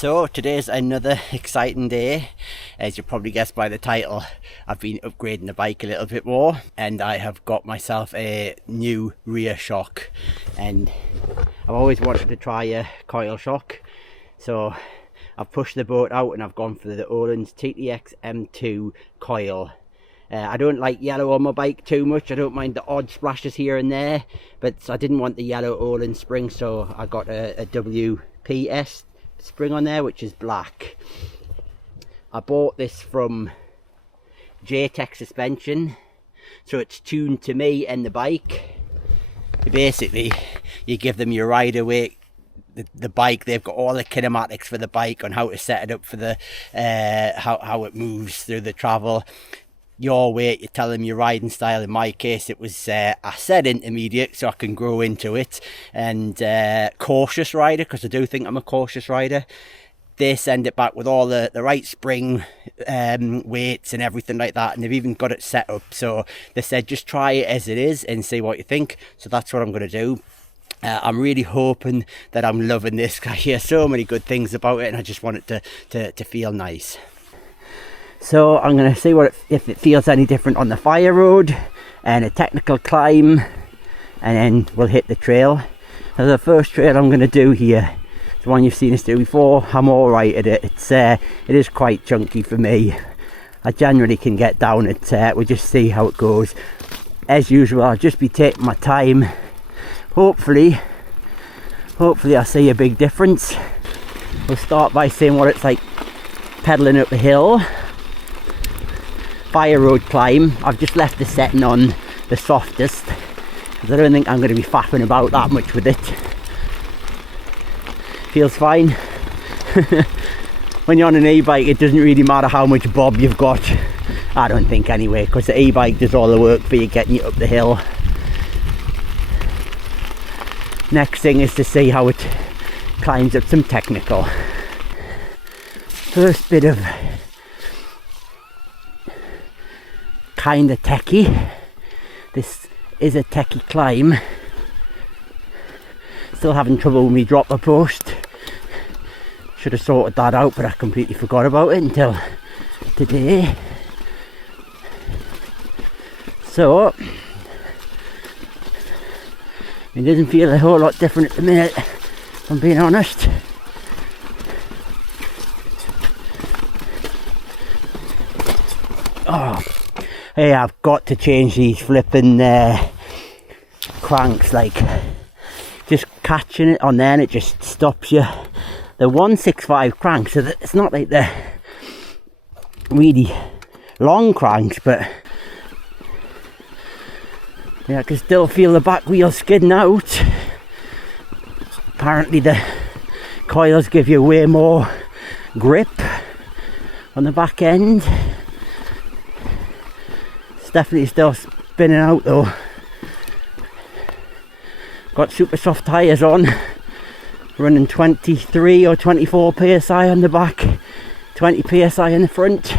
So today's another exciting day. As you probably guessed by the title, I've been upgrading the bike a little bit more, and I have got myself a new rear shock, and I've always wanted to try a coil shock, so I've pushed the boat out and I've gone for the Ohlins TTX M2 coil. I don't like yellow on my bike too much. I don't mind the odd splashes here and there, but I didn't want the yellow Ohlins spring, so I got a WPS spring on there, which is black. I bought this from TTX suspension, so it's tuned to me and the bike. Basically, you give them your rider weight, the bike. They've got all the kinematics for the bike on how to set it up for the how it moves through the travel. Your weight, you tell them your riding style. In my case, it was I said intermediate, so I can grow into it, and cautious rider, because I do think I'm a cautious rider. They send it back with all the right spring weights and everything like that, and they've even got it set up. So they said just try it as it is and see what you think. So that's what I'm going to do. I'm really hoping that I'm loving this. I hear so many good things about it, and I just want it to feel nice. So I'm going to see if it feels any different on the fire road and a technical climb, and then we'll hit the trail. So the first trail I'm going to do here is one you've seen us do before. I'm alright at it. It is quite chunky for me. I generally can get down it. We'll just see how it goes. As usual, I'll just be taking my time. Hopefully I'll see a big difference. We'll start by seeing what it's like pedaling up a hill. Fire road climb, I've just left the setting on the softest because I don't think I'm going to be faffing about that much with it. Feels fine. When you're on an e-bike, it doesn't really matter how much bob you've got, I don't think anyway, because the e-bike does all the work for you, getting you up the hill. Next thing is to see how it climbs up some technical. First bit of kind of techie. This is a techie climb. Still having trouble with me dropper post. Should have sorted that out, but I completely forgot about it until today. So it doesn't feel a whole lot different at the minute, if I'm being honest. Oh, hey, I've got to change these flipping cranks. Like, just catching it on there and it just stops you. The 165 cranks, so it's not like the really long cranks, but yeah, I can still feel the back wheel skidding out. Apparently the coils give you way more grip on the back end. It's definitely still spinning out though. Got super soft tyres on, running 23 or 24 psi on the back, 20 psi in the front,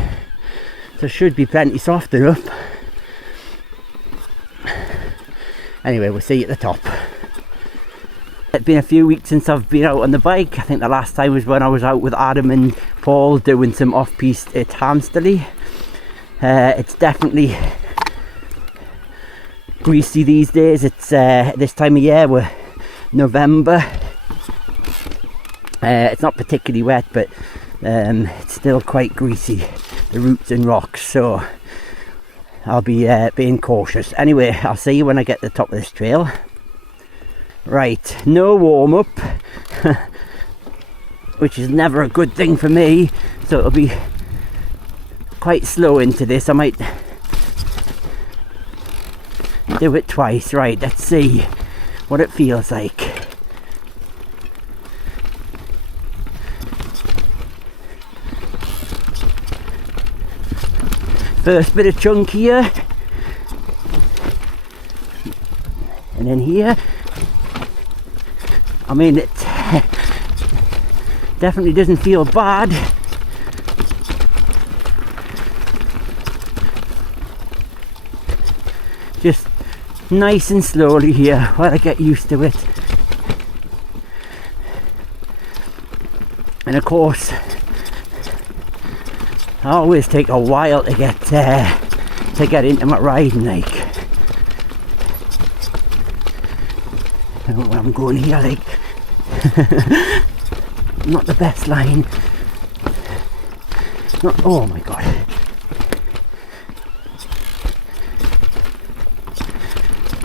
so should be plenty soft enough. Anyway, we'll see you at the top. It's been a few weeks since I've been out on the bike. I think the last time was when I was out with Adam and Paul doing some off-piste at Hamsterley. It's definitely greasy these days. It's this time of year, we're November. It's not particularly wet, but it's still quite greasy, the roots and rocks, so I'll be being cautious. Anyway, I'll see you when I get to the top of this trail. Right, no warm-up, which is never a good thing for me, so it'll be quite slow into this. I might do it twice. Right, let's see what it feels like. First bit of chunk here, and then here. I mean, it definitely doesn't feel bad. Just nice and slowly here while I get used to it. And of course, I always take a while to get into my riding, like. I don't know where I'm going here, like. Not the best line. Not, oh my god.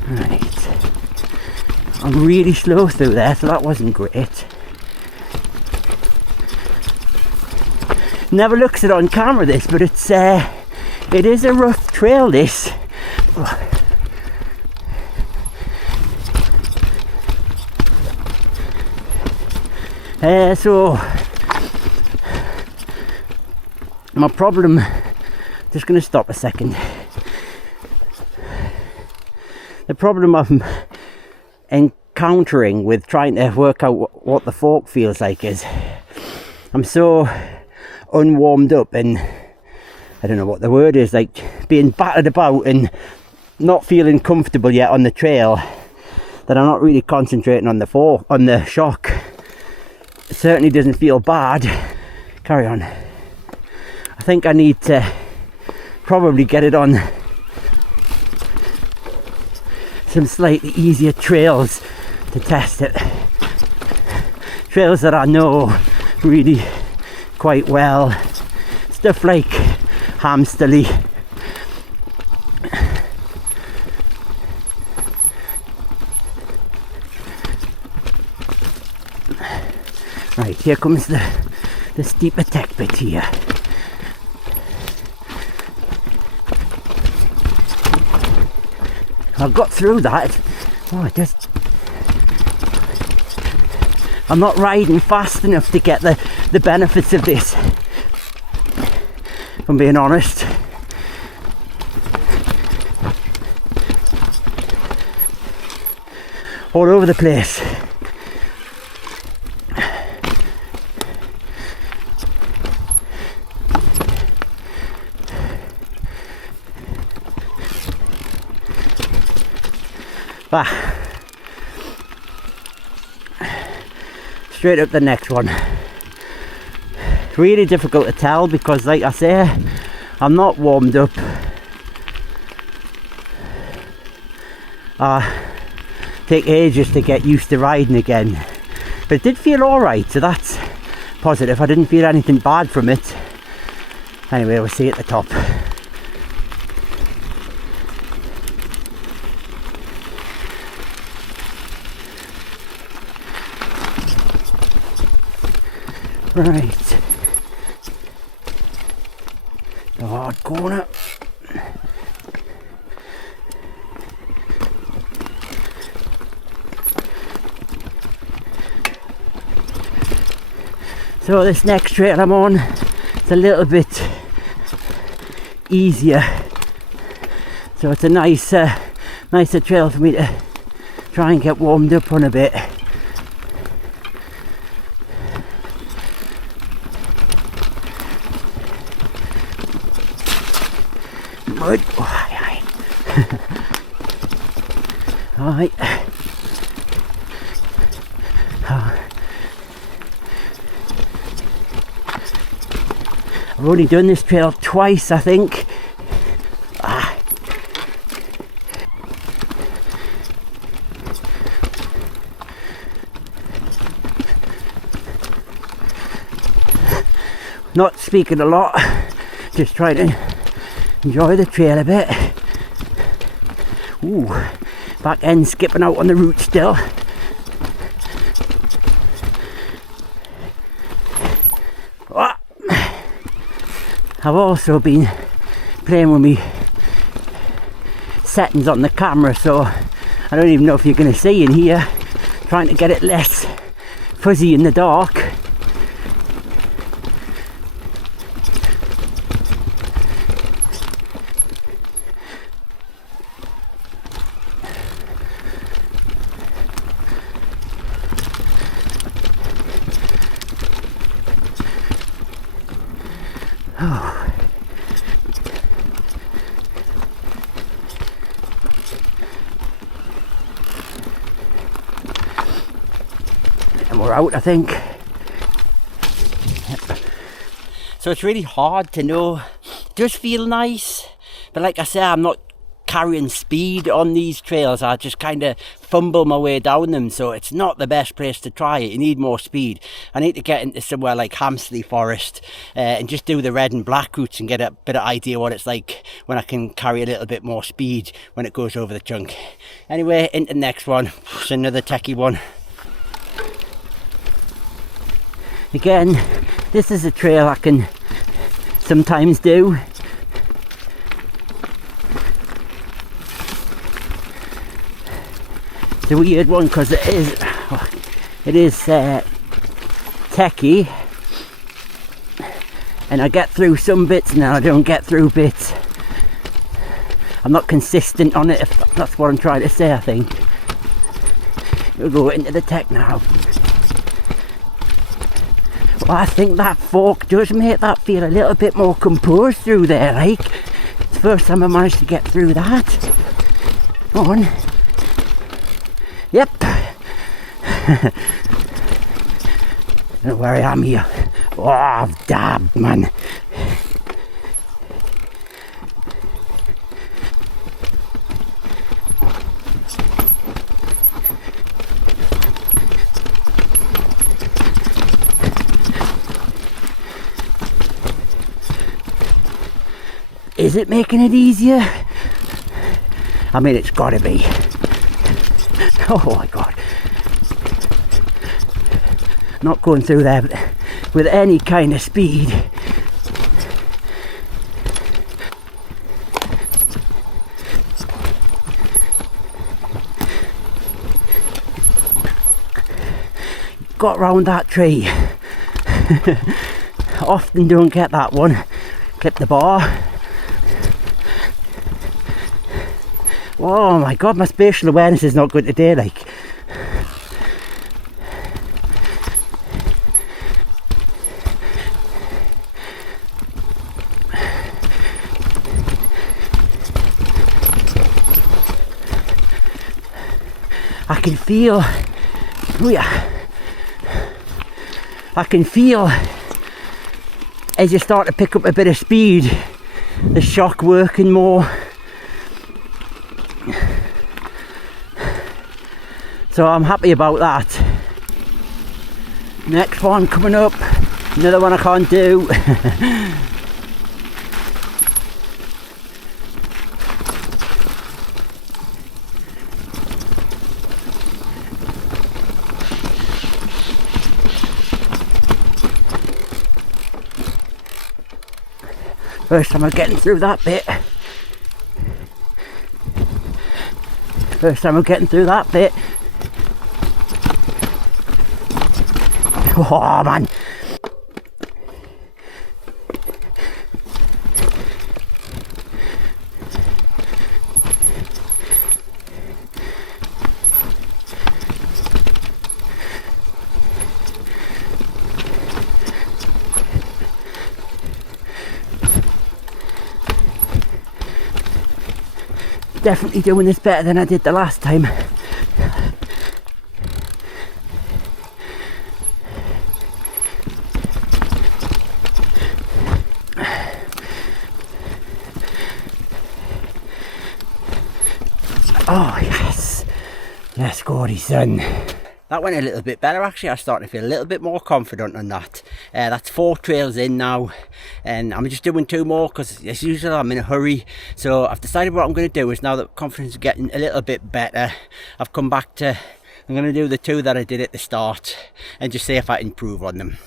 Right. I'm really slow through there, so that wasn't great. Never looks it on camera, this, but it is a rough trail, this. So my problem, just going to stop a second. The problem I'm encountering with trying to work out what the fork feels like is I'm so unwarmed up and I don't know what the word is, like being battered about and not feeling comfortable yet on the trail, that I'm not really concentrating on the fork, on the shock. It certainly doesn't feel bad. Carry on. I think I need to probably get it on some slightly easier trails to test it. Trails that I know really quite well. Stuff like Hamsterley. Right, here comes the steep attack bit here. I've got through that. Oh, I'm not riding fast enough to get the benefits of this, if I'm being honest. All over the place. Straight up the next one. Really difficult to tell because, like I say, I'm not warmed up. Take ages to get used to riding again, but it did feel alright, so that's positive. I didn't feel anything bad from it. Anyway, we'll see at the top. Right, the hard corner. So this next trail I'm on, it's a little bit easier. So it's a nicer trail for me to try and get warmed up on a bit. Mud. Oh, aye, aye. Alright. I've only done this trail twice, I think. Not speaking a lot, just trying to enjoy the trail a bit. Ooh, back end skipping out on the route still. I've also been playing with me settings on the camera, so I don't even know if you're going to see in here, trying to get it less fuzzy in the dark. And we're out, I think. so it's really hard to know. It does feel nice, but like I say, I'm not carrying speed on these trails. I just kind of fumble my way down them, so it's not the best place to try it. You need more speed. I need to get into somewhere like Hamsley Forest and just do the red and black routes and get a bit of idea what it's like when I can carry a little bit more speed when it goes over the chunk. Anyway, into the next one. It's another techie one. Again, this is a trail I can sometimes do. It's a weird one because it is techie, and I get through some bits and I don't get through bits. I'm not consistent on it, if that's what I'm trying to say. I think we'll go into the tech now. Well, I think that fork does make that feel a little bit more composed through there. Like, it's the first time I managed to get through that. Go on. Yep. Don't know where I am here. Oh, damn, man. Is it making it easier? I mean, it's gotta be. Oh my god. Not going through there with any kind of speed. Got round that tree. Often don't get that one. Clip the bar. Oh my god, my spatial awareness is not good today, like. I can feel, oh yeah, I can feel as you start to pick up a bit of speed, the shock working more. So I'm happy about that. Next one coming up, another one I can't do. First time I'm getting through that bit. First time I'm getting through that bit. Oh man. Definitely doing this better than I did the last time. Oh yes, let's go, son. That went a little bit better actually. I'm starting to feel a little bit more confident on that. That's 4 trails in now, and I'm just doing 2 more because as usual I'm in a hurry. So I've decided what I'm going to do is, now that confidence is getting a little bit better, I've come back to, I'm going to do the 2 that I did at the start and just see if I improve on them.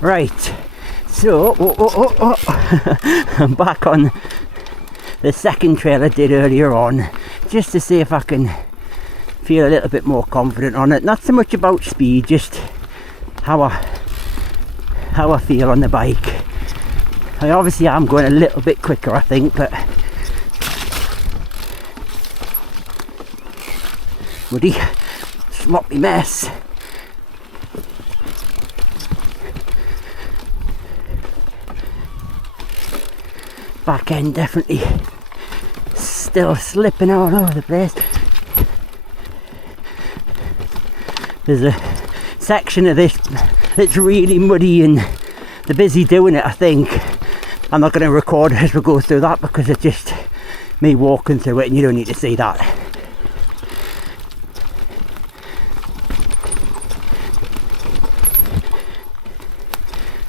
Right, so I'm back on the second trail I did earlier on, just to see if I can feel a little bit more confident on it. Not so much about speed, just how I feel on the bike. Obviously I'm going a little bit quicker, I think, but muddy, sloppy mess. Back end definitely still slipping all over the place. there's a section of this that's really muddy and they're busy doing it. I think I'm not going to record as we go through that because it's just me walking through it and you don't need to see that.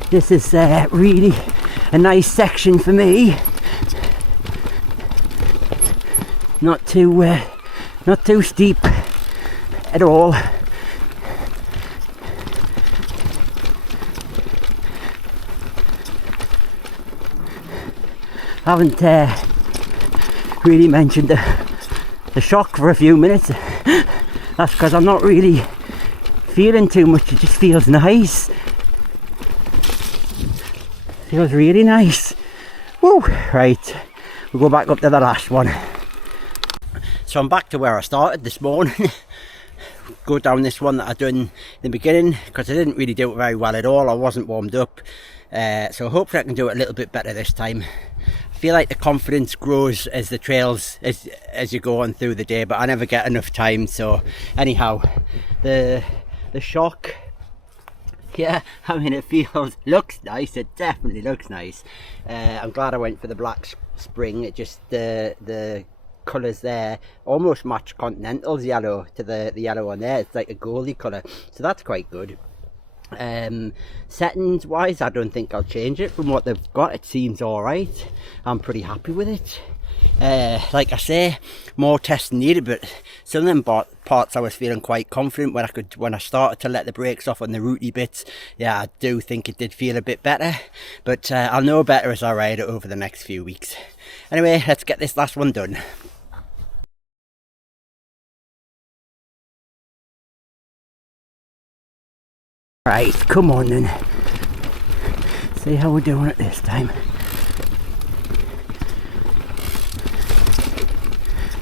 This is really a nice section for me. Not too steep at all. Haven't really mentioned the shock for a few minutes. That's because I'm not really feeling too much. It just feels nice. Feels really nice. Woo! Right, we'll go back up to the last one. So I'm back to where I started this morning. Go down this one that I done in the beginning because I didn't really do it very well at all. I wasn't warmed up. So hopefully I can do it a little bit better this time. I feel like the confidence grows as the trails as you go on through the day, but I never get enough time. So anyhow, the shock, yeah, I mean it looks nice. It definitely looks nice. I'm glad I went for the black spring. It just the colours there almost match Continental's yellow to the yellow on there. It's like a goldy colour, so that's quite good. Settings wise, I don't think I'll change it from what they've got. It seems alright. I'm pretty happy with it. Like I say, more testing needed, but some of them parts I was feeling quite confident when I started to let the brakes off on the rooty bits. Yeah, I do think it did feel a bit better, but I'll know better as I ride it over the next few weeks. Anyway, let's get this last one done. Right, come on then. See how we're doing it this time.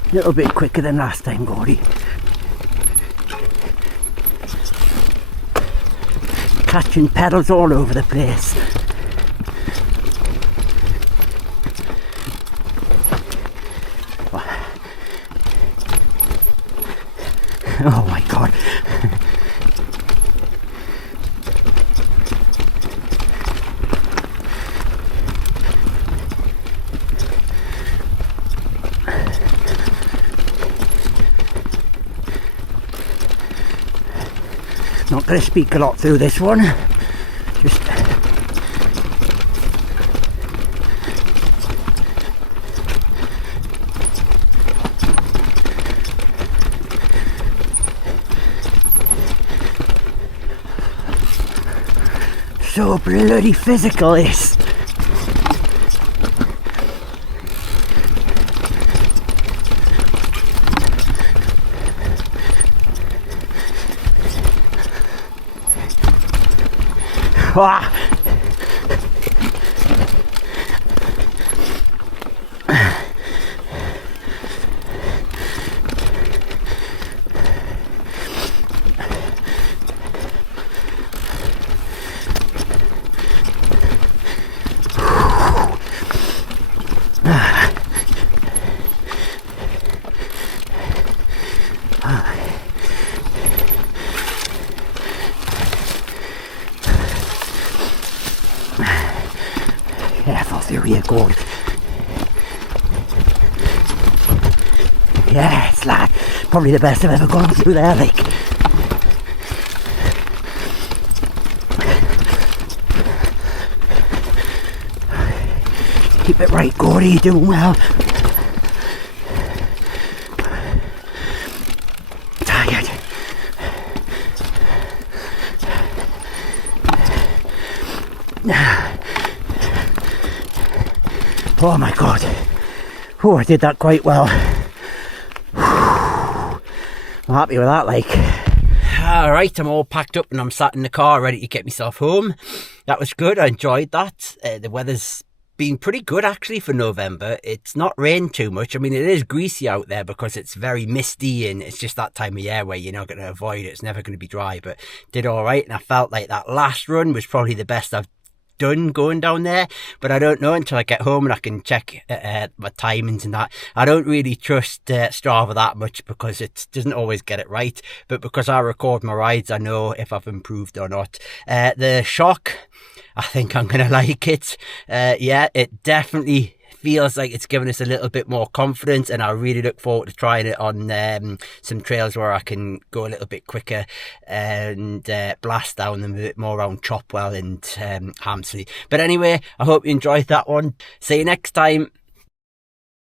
A little bit quicker than last time, Gordy. Catching pedals all over the place. Oh my god. Not going to speak a lot through this one. Just so bloody physical this. Ah. Careful through here, Gord. Yes, lad. Probably the best I've ever gone through there, like. Keep it right, Gordy. You're doing well. Tired. Oh my god. Oh, I did that quite well. I'm happy with that, like. Alright, I'm all packed up and I'm sat in the car ready to get myself home. That was good. I enjoyed that. The weather's been pretty good actually for November. It's not rained too much. I mean, it is greasy out there because it's very misty and it's just that time of year where you're not going to avoid it. It's never going to be dry, but did alright. And I felt like that last run was probably the best I've done going down there, but I don't know until I get home and I can check my timings and that. I don't really trust Strava that much because it doesn't always get it right, but because I record my rides, I know if I've improved or not. The shock, I think I'm gonna like it. Yeah, it definitely feels like it's given us a little bit more confidence, and I really look forward to trying it on some trails where I can go a little bit quicker and blast down them a bit more around Chopwell and Hamsley. But anyway, I hope you enjoyed that one. See you next time.